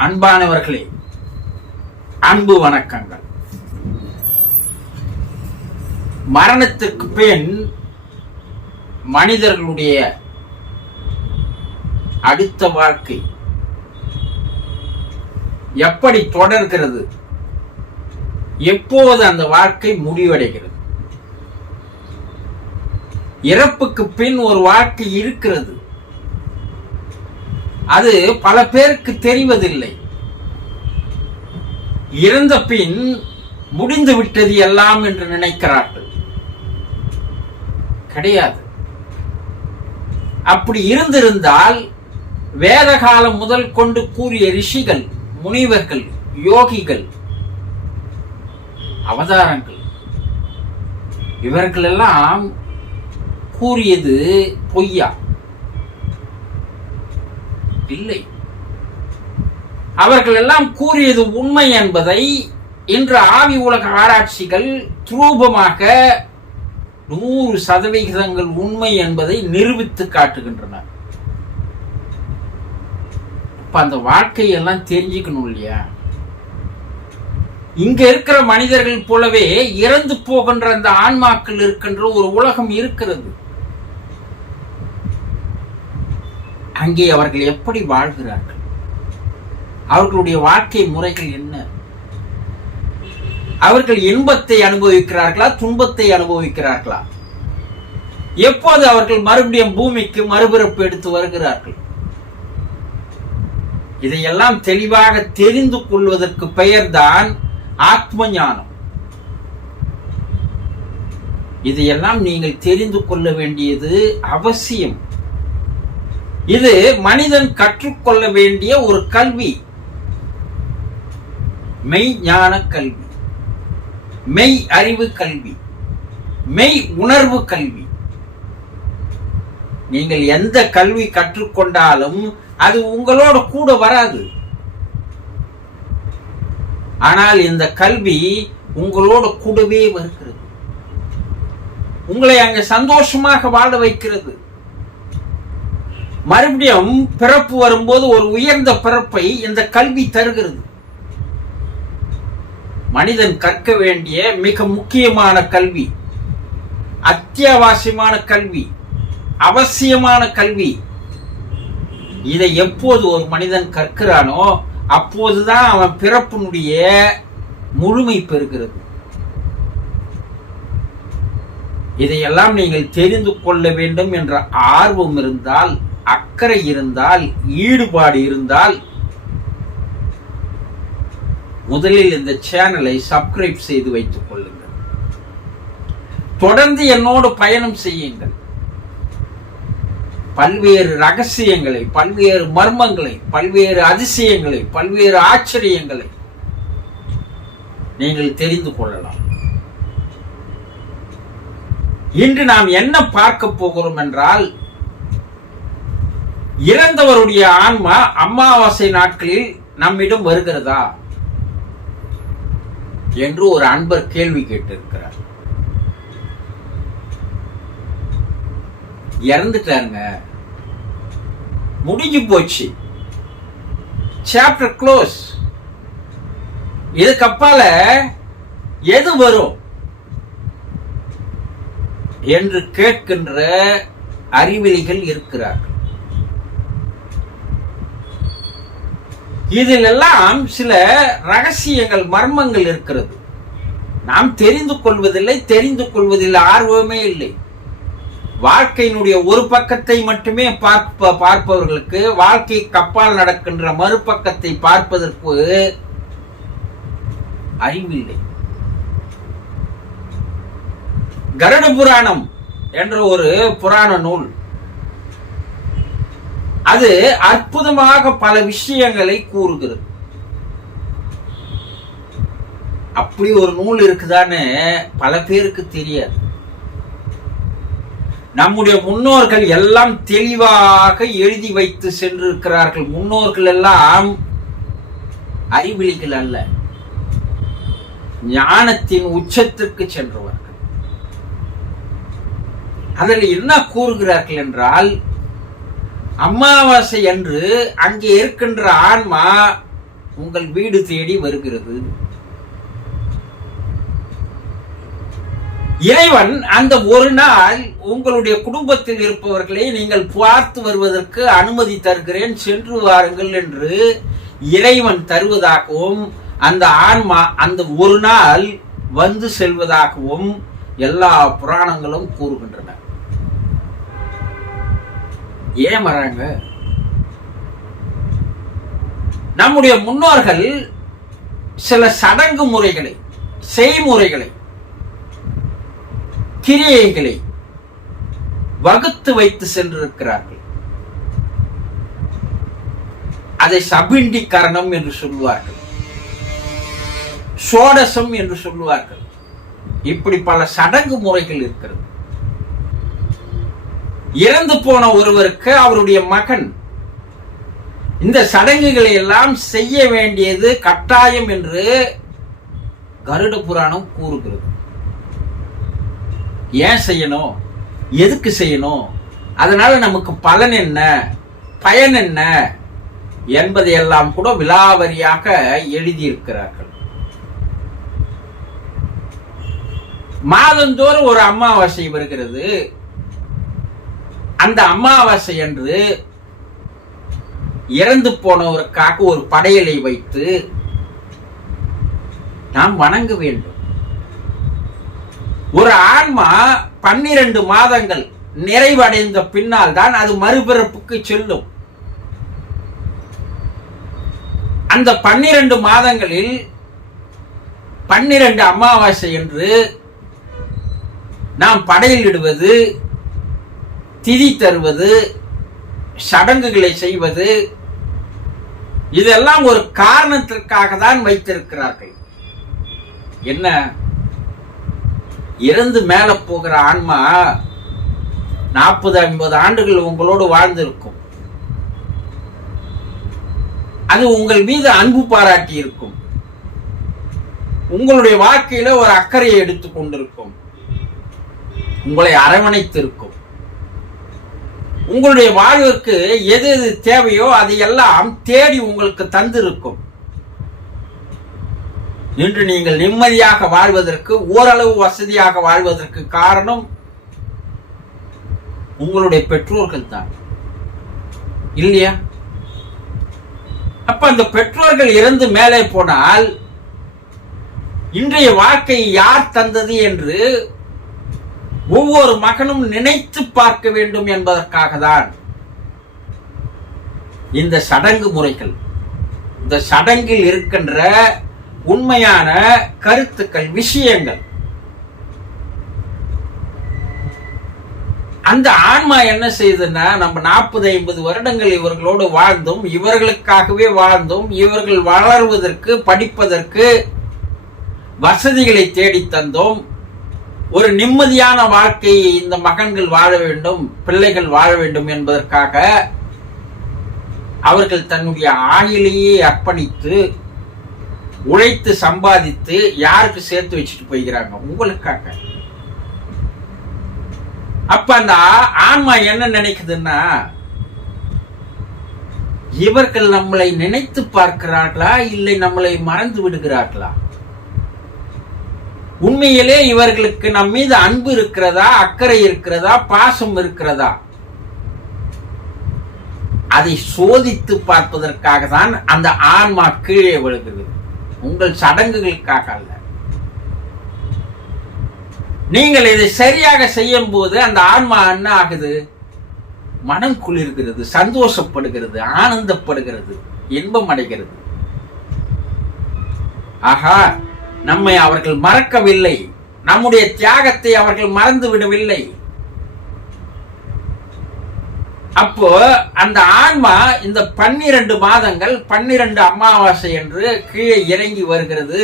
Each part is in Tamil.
அன்பானவர்களே, அன்பு வணக்கங்கள். மரணத்திற்கு பின் மனிதர்களுடைய அடுத்த வாழ்க்கை எப்படி தொடர்கிறது, எப்போது அந்த வாழ்க்கை முடிவடைகிறது? இறப்புக்கு பின் ஒரு வாழ்க்கை இருக்கிறது. அது பல பேருக்கு தெரிவதில்லை. இறந்த பின் முடிந்து விட்டது எல்லாம் என்று நினைக்கிறார்கள். கிடையாது. அப்படி இருந்திருந்தால் வேத காலம் முதல் கொண்டு கூறிய ரிஷிகள், முனிவர்கள், யோகிகள், அவதாரங்கள், இவர்களெல்லாம் கூறியது பொய்யா? இல்லை. அவர்கள் எல்லாம் கூறியது உண்மை என்பதை இன்று ஆவி உலக ஆராய்ச்சிகள் துரூபமாக 100% உண்மை என்பதை நிரூபித்து காட்டுகின்றன. அந்த வாழ்க்கையெல்லாம் தெரிஞ்சுக்கணும் இல்லையா? இங்க இருக்கிற மனிதர்கள் போலவே இறந்து போகின்ற அந்த ஆன்மாக்கள் இருக்கின்ற ஒரு உலகம் இருக்கிறது. அங்கே அவர்கள் எப்படி வாழ்கிறார்கள்? அவர்களுடைய வாழ்க்கை முறைகள் என்ன? அவர்கள் இன்பத்தை அனுபவிக்கிறார்களா, துன்பத்தை அனுபவிக்கிறார்களா? எப்போது அவர்கள் மறுபடியும் பூமிக்கு மறுபிறப்பு எடுத்து வருகிறார்கள்? இதையெல்லாம் தெளிவாக தெரிந்து கொள்வதற்கு பெயர்தான் ஆத்ம ஞானம். இதையெல்லாம் நீங்கள் தெரிந்து கொள்ள வேண்டியது அவசியம். இது மனிதன் கற்றுக்கொள்ள வேண்டிய ஒரு கல்வி, மெய் ஞான கல்வி, மெய் அறிவு கல்வி, மெய் உணர்வு கல்வி. நீங்கள் எந்த கல்வி கற்றுக்கொண்டாலும் அது உங்களோட கூட வராது. ஆனால் இந்த கல்வி உங்களோட கூடவே வருகிறது. உங்களை அங்க சந்தோஷமாக வாழ வைக்கிறது. மறுபடியும் பிறப்பு வரும்போது ஒரு உயர்ந்த பிறப்பை இந்த கல்வி தருகிறது. மனிதன் கற்க வேண்டிய மிக முக்கியமான கல்வி, அத்தியாவசியமான கல்வி, அவசியமான கல்வி. இதை எப்போது ஒரு மனிதன் கற்கிறானோ அப்போதுதான் அவன் பிறப்பினுடைய முழுமை பெறுகிறது. இதையெல்லாம் நீங்கள் தெரிந்து கொள்ள வேண்டும் என்ற ஆர்வம் இருந்தால், அக்கறை இருந்தால், ஈடுபாடு இருந்தால் முதலில் இந்த சேனலை சப்ஸ்கிரைப் செய்து வைத்துக் கொள்ளுங்கள். தொடர்ந்து என்னோடு பயணம் செய்யுங்கள். பல்வேறு ரகசியங்களை, பல்வேறு மர்மங்களை, பல்வேறு அதிசயங்களை, பல்வேறு ஆச்சரியங்களை நீங்கள் தெரிந்து கொள்ளலாம். இன்று நாம் என்ன பார்க்க போகிறோம் என்றால், இறந்தவருடைய ஆன்மா அமாவாசை நாட்களில் நம்மிடம் வருகிறதா என்று ஒரு அன்பர் கேள்வி கேட்டிருக்கிறார். இறந்துட்டாங்க, முடிஞ்சு போச்சு, சாப்டர் க்ளோஸ், இதுக்கப்பால எது வரும் என்று கேட்கின்ற அறிவிலிகள் இருக்கிறார்கள். இதில் எல்லாம் சில ரகசியங்கள், மர்மங்கள் இருக்கிறது. நாம் தெரிந்து கொள்வதில்லை, தெரிந்து கொள்வதில் ஆர்வமே இல்லை. வாழ்க்கையினுடைய ஒரு பக்கத்தை மட்டுமே பார்ப்பவர்களுக்கு வாழ்க்கை கப்பால் நடக்கின்ற மறுபக்கத்தை பார்ப்பதற்கு அறிவில்லை. கருட புராணம் என்ற ஒரு புராண நூல், அது அற்புதமாக பல விஷயங்களை கூறுகிறது. அப்படி ஒரு நூல் இருக்குதான்னு பல பேருக்கு தெரியாது. நம்முடைய முன்னோர்கள் எல்லாம் தெளிவாக எழுதி வைத்து சென்றிருக்கிறார்கள். முன்னோர்கள் எல்லாம் அறிவிலிகள் அல்ல, ஞானத்தின் உச்சத்திற்கு சென்றவர்கள். அதில் என்ன கூறுகிறார்கள் என்றால், அமாவாசை அன்று அங்கே இருக்கின்ற ஆன்மா உங்கள் வீடு தேடி வருகிறது. இறைவன் அந்த ஒரு நாள் உங்களுடைய குடும்பத்தில் இருப்பவர்களை நீங்கள் பார்த்து வருவதற்கு அனுமதி தருகிறேன், சென்று வாருங்கள் என்று இறைவன் தருவதாகவும் அந்த ஆன்மா அந்த ஒரு நாள் வந்து செல்வதாகவும் எல்லா புராணங்களும் கூறுகின்றன. ஏன் வராங்க? நம்முடைய முன்னோர்கள் சில சடங்கு முறைகளை, செய்முறைகளை, கிரியைகளை வகுத்து வைத்து சென்றிருக்கிறார்கள். அதை சபிண்டிகரணம் என்று சொல்லுவார்கள், சோடசம் என்று சொல்லுவார்கள். இப்படி பல சடங்கு முறைகள் இருக்கிறது. இறந்து போன ஒருவருக்கு அவருடைய மகன் இந்த சடங்குகளை எல்லாம் செய்ய வேண்டியது கட்டாயம் என்று கருட புராணம் கூறுகிறது. ஏன் செய்யணும், எதுக்கு செய்யணும், அதனால நமக்கு பலன் என்ன, பயன் என்ன என்பதையெல்லாம் கூட விலாவரியாக எழுதியிருக்கிறார்கள். மாதந்தோறும் ஒரு அமாவாசை வருகிறது. அந்த அமாவாசை அன்று இறந்து போனவருக்காக ஒரு படையலை வைத்து நாம் வணங்க வேண்டும். ஒரு ஆன்மா 12 மாதங்கள் நிறைவடைந்த பின்னால் தான் அது மறுபிறப்புக்கு செல்லும். அந்த 12 மாதங்களில் 12 அமாவாசை என்று நாம் படையலிடுவது, திதி தருவது, சடங்குகளை செய்வது, இதெல்லாம் ஒரு காரணத்திற்காக தான் வைத்திருக்கிறார்கள். என்ன? இறந்து மேல போகிற ஆன்மா 40-50 ஆண்டுகள் உங்களோடு வாழ்ந்திருக்கும். அது உங்கள் மீது அன்பு பாராட்டி இருக்கும். உங்களுடைய வாழ்க்கையில ஒரு அக்கறையை எடுத்துக் கொண்டிருக்கும். உங்களை அரவணைத்திருக்கும். உங்களுடைய வாழ்விற்கு எது எது தேவையோ அதையெல்லாம் தேடி உங்களுக்கு தந்திருக்கும். இன்று நீங்கள் நிம்மதியாக வாழ்வதற்கு, ஓரளவு வசதியாக வாழ்வதற்கு காரணம் உங்களுடைய பெற்றோர்கள் தான், இல்லையா? அப்ப அந்த பெற்றோர்கள் இறந்து மேலே போனால் இன்றைய வாழ்க்கையை யார் தந்தது என்று ஒவ்வொரு மகனும் நினைத்து பார்க்க வேண்டும் என்பதற்காக தான் இந்த சடங்கு முறைகள். இந்த சடங்கில் இருக்கின்ற உண்மையான கருத்துக்கள், விஷயங்கள். அந்த ஆன்மா என்ன செய்யுதுன்னா, நம்ம 40-50 வருடங்கள் இவர்களோடு வாழ்ந்தும், இவர்களுக்காகவே வாழ்ந்தும், இவர்கள் வளர்வதற்கு, படிப்பதற்கு வசதிகளை தேடி தந்தோம். ஒரு நிம்மதியான வாழ்க்கையை இந்த மகன்கள் வாழ வேண்டும், பிள்ளைகள் வாழ வேண்டும் என்பதற்காக அவர்கள் தன்னுடைய ஆயுளையே அர்ப்பணித்து உழைத்து சம்பாதித்து யாருக்கு சேர்த்து வச்சுட்டு போய்கிறாங்க? உங்களுக்காக. அப்ப அந்த ஆன்மா என்ன நினைக்குதுன்னா, இவர்கள் நம்மளை நினைத்து பார்க்கிறார்களா, இல்லை நம்மளை மறந்து விடுகிறார்களா? உண்மையிலே இவர்களுக்கு நம் மீது அன்பு இருக்கிறதா, அக்கறை இருக்கிறதா, பாசம் இருக்கிறதா? அதை சோதித்து பார்ப்பதற்காக தான் அந்த ஆன்மா கீழே விழுகிறது, உங்கள் சடங்குகளுக்காக அல்ல. நீங்கள் இதை சரியாக செய்யும் போது அந்த ஆன்மா என்ன ஆகுது? மனம் குளிர்கிறது, சந்தோஷப்படுகிறது, ஆனந்தப்படுகிறது, இன்பம் அடைகிறது. ஆஹா, நம்மை அவர்கள் மறக்கவில்லை, நம்முடைய தியாகத்தை அவர்கள் மறந்து விடவில்லை. அப்போ அந்த ஆன்மா இந்த 12 மாதங்கள் 12 அமாவாசை என்று கீழே இறங்கி வருகிறது.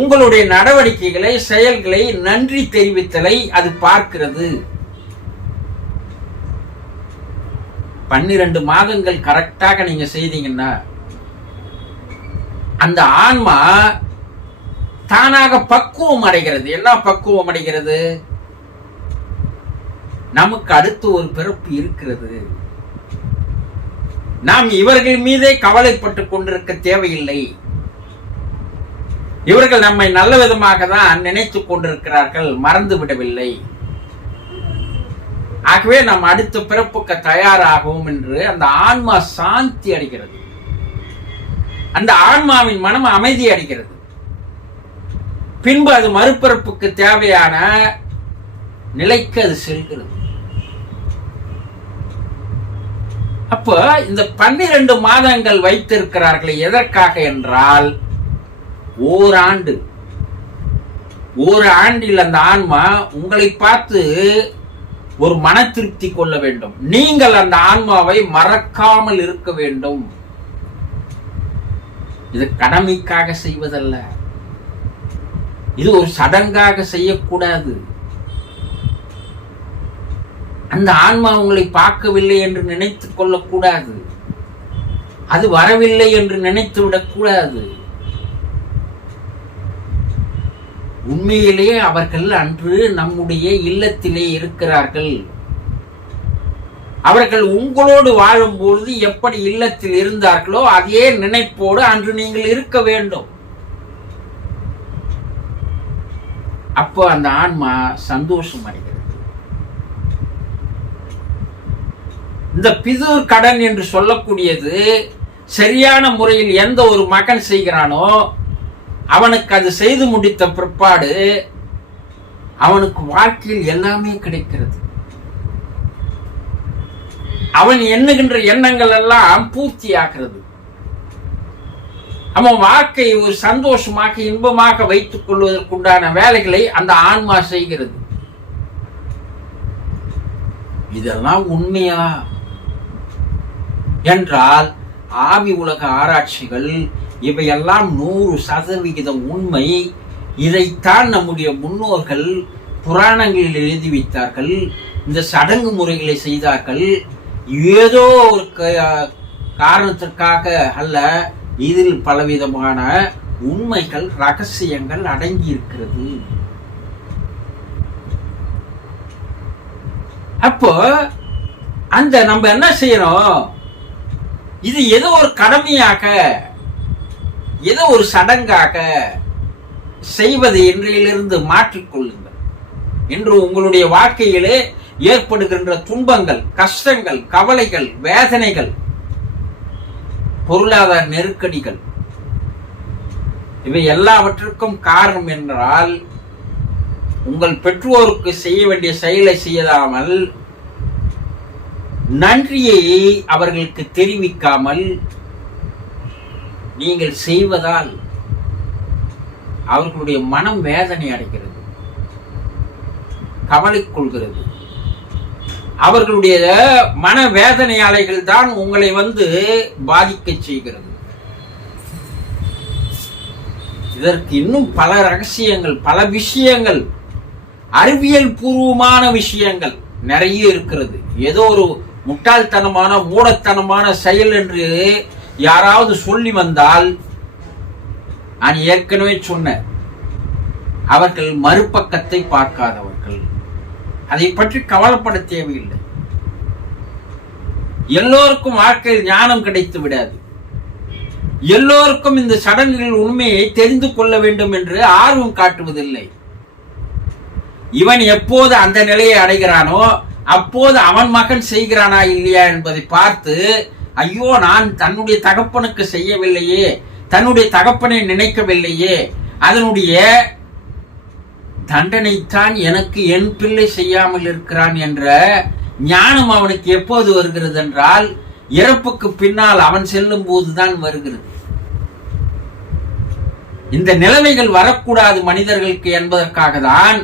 உங்களுடைய நடவடிக்கைகளை, செயல்களை, நன்றி தெரிவித்தலை அது பார்க்கிறது. 12 மாதங்கள் கரெக்டாக நீங்க செய்தீங்கன்னா அந்த ஆன்மா தானாக பக்குவம் அடைகிறது. என்ன பக்குவம் அடைகிறது? நமக்கு அடுத்து ஒரு பிறப்பு இருக்கிறது, நாம் இவர்கள் மீதே கவலைப்பட்டு கொண்டிருக்க தேவையில்லை. இவர்கள் நம்மை நல்ல விதமாக தான் நினைத்துக் கொண்டிருக்கிறார்கள், மறந்து விடவில்லை. ஆகவே நாம் அடுத்த பிறப்புக்கு தயாராகவும் என்று அந்த ஆன்மா சாந்தி அடைகிறது. அந்த ஆன்மாவின் மனம் அமைதி அடைகிறது. பின்பு அது மறுபிறப்புக்கு தேவையான நிலைக்கு அது செல்கிறது. அப்போ இந்த 12 மாதங்கள் வைத்திருக்கிறார்கள் எதற்காக என்றால், ஓராண்டில் அந்த ஆன்மா உங்களை பார்த்து ஒரு மன திருப்தி கொள்ள வேண்டும். நீங்கள் அந்த ஆன்மாவை மறக்காமல் இருக்க வேண்டும். இது கடமைக்காக செய்வதல்ல, இது ஒரு சடங்காக செய்யக்கூடாது. அந்த ஆன்மா உங்களை பார்க்கவில்லை என்று நினைத்துக் கொள்ளக்கூடாது, அது வரவில்லை என்று நினைத்து விடக்கூடாது. உண்மையிலேயே அவர்கள் அன்று நம்முடைய இல்லத்திலே இருக்கிறார்கள். அவர்கள் உங்களோடு வாழும்பொழுது எப்படி இல்லத்தில் இருந்தார்களோ அதே நினைப்போடு அன்று நீங்கள் இருக்க வேண்டும். அப்போ அந்த ஆன்மா சந்தோஷம் அடைகிறது. இந்த பிதுர் கடன் என்று சொல்லக்கூடியது சரியான முறையில் எந்த ஒரு மகன் செய்கிறானோ அவனுக்கு அது செய்து முடித்த பிற்பாடு அவனுக்கு வாழ்க்கையில் எல்லாமே கிடைக்கிறது. அவன் எண்ணுகின்ற எண்ணங்கள் எல்லாம் பூர்த்தியாகிறது. அவன் வாழ்க்கையை ஒரு சந்தோஷமாக இன்பமாக வைத்துக் கொள்வதற்குண்டான வேலைகளை அந்த ஆன்மா செய்கிறது. இதெல்லாம் உண்மையா என்றால் ஆவி உலக ஆராய்ச்சிகள் இவையெல்லாம் 100% உண்மை. இதைத்தான் நம்முடைய முன்னோர்கள் புராணங்களில் எழுதி வைத்தார்கள். இந்த சடங்கு முறைகளை செய்தார்கள். ஏதோ ஒரு காரணத்திற்காக அல்ல, இதில் பலவிதமான உண்மைகள் ரகசியங்கள் அடங்கி இருக்கிறது. அப்போ அந்த நம்ம என்ன செய்யணும், இது ஏதோ ஒரு கடமையாக ஏதோ ஒரு சடங்காக செய்வது இன்றையிலிருந்து மாற்றிக்கொள்ளுங்கள். இன்று உங்களுடைய வாழ்க்கையிலே ஏற்படுகின்ற துன்பங்கள், கஷ்டங்கள், கவலைகள், வேதனைகள், பொருளாதார நெருக்கடிகள், இவை எல்லாவற்றிற்கும் காரணம் என்றால் உங்கள் பெற்றோருக்கு செய்ய வேண்டிய செயலை செய்யாமல், நன்றியை அவர்களுக்கு தெரிவிக்காமல் நீங்கள் செய்வதால் அவர்களுடைய மனம் வேதனை அடைகிறது, கவலை கொள்கிறது. அவர்களுடைய மன வேதனை அலைகள் தான் உங்களை பாதிக்க செய்கிறது. இதற்கு இன்னும் பல ரகசியங்கள், பல விஷயங்கள், அறிவியல் பூர்வமான விஷயங்கள் நிறைய இருக்கிறது. ஏதோ ஒரு முட்டாள்தனமான மூடத்தனமான செயல் என்று யாராவது சொல்லி வந்தால், நான் ஏற்கனவே சொன்னேன், அவர்கள் மறுபக்கத்தை பார்க்காதவர்கள். அதை பற்றி கவலைப்பட தேவையில்லை. எல்லோருக்கும் வாழ்க்கையில் ஞானம் கிடைத்து விடாது. எல்லோருக்கும் இந்த சடங்குகள் உண்மையை தெரிந்து கொள்ள வேண்டும் என்று ஆர்வம் காட்டுவதில்லை. இவன் எப்போது அந்த நிலையை அடைகிறானோ அப்போது அவன் மகன் செய்கிறானா இல்லையா என்பதை பார்த்து, ஐயோ நான் தன்னுடைய தகப்பனுக்கு செய்யவில்லையே, தன்னுடைய தகப்பனை நினைக்கவில்லையே, அதனுடைய தண்டனைத்தான் எனக்கு என் பிள்ளை செய்யாமல் இருக்கிறான் என்ற ஞானம் அவனுக்கு எப்போது வருகிறது என்றால், இறப்புக்கு பின்னால் அவன் செல்லும் போதுதான் வருகிறது. இந்த நிலைமைகள் வரக்கூடாது மனிதர்களுக்கு என்பதற்காக தான்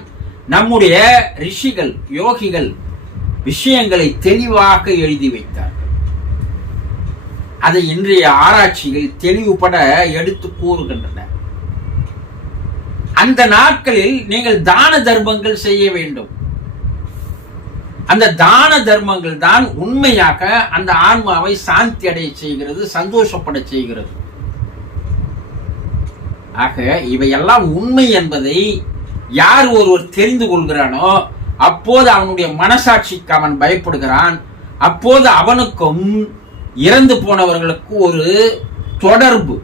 நம்முடைய ரிஷிகள், யோகிகள் விஷயங்களை தெளிவாக எழுதி வைத்தார்கள். அதை இன்றைய ஆராய்ச்சிகள் தெளிவுபட எடுத்து கூறுகின்றன. அந்த நாட்களில் நீங்கள் தான தர்மங்கள் செய்ய வேண்டும். அந்த தான தர்மங்கள் தான் உண்மையாக அந்த ஆன்மாவை சாந்தி அடைய செய்கிறது, சந்தோஷப்பட செய்கிறது. ஆக இவையெல்லாம் உண்மை என்பதை யார் ஒருவர் தெரிந்து கொள்கிறானோ அப்போது அவனுடைய மனசாட்சிக்கு அவன் பயப்படுகிறான். அப்போது அவனுக்கும் இறந்து போனவர்களுக்கு ஒரு தொடர்பு,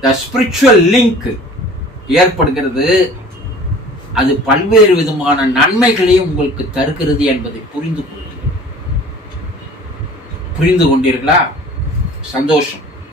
த ஸ்பிரிச்சுவல் லிங்க் ஏற்படுகிறது. அது பல்வேறு விதமான நன்மைகளையும் உங்களுக்கு தருகிறது என்பதை புரிந்து கொண்டீர்களா? சந்தோஷம்.